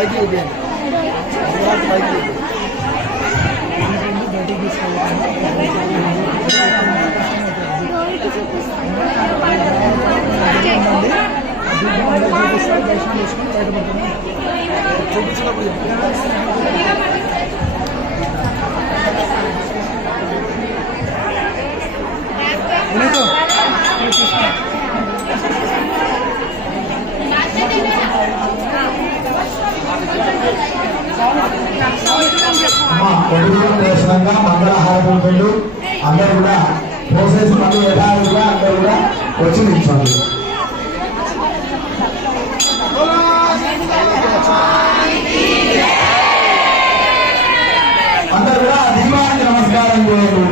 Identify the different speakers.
Speaker 1: বাইকে উঠবেন আমরা বাইকে উঠবেন ছোট ছোট
Speaker 2: ప్రదర్శనంగా మంగళహారం పెళ్ళు అందరూ కూడా ప్రోసెస్ మళ్ళీ యథావిధిగా అందరూ కూడా వచ్చి నిల్చోండి. అందరూ కూడా దీపానికి నమస్కారం చేయండి.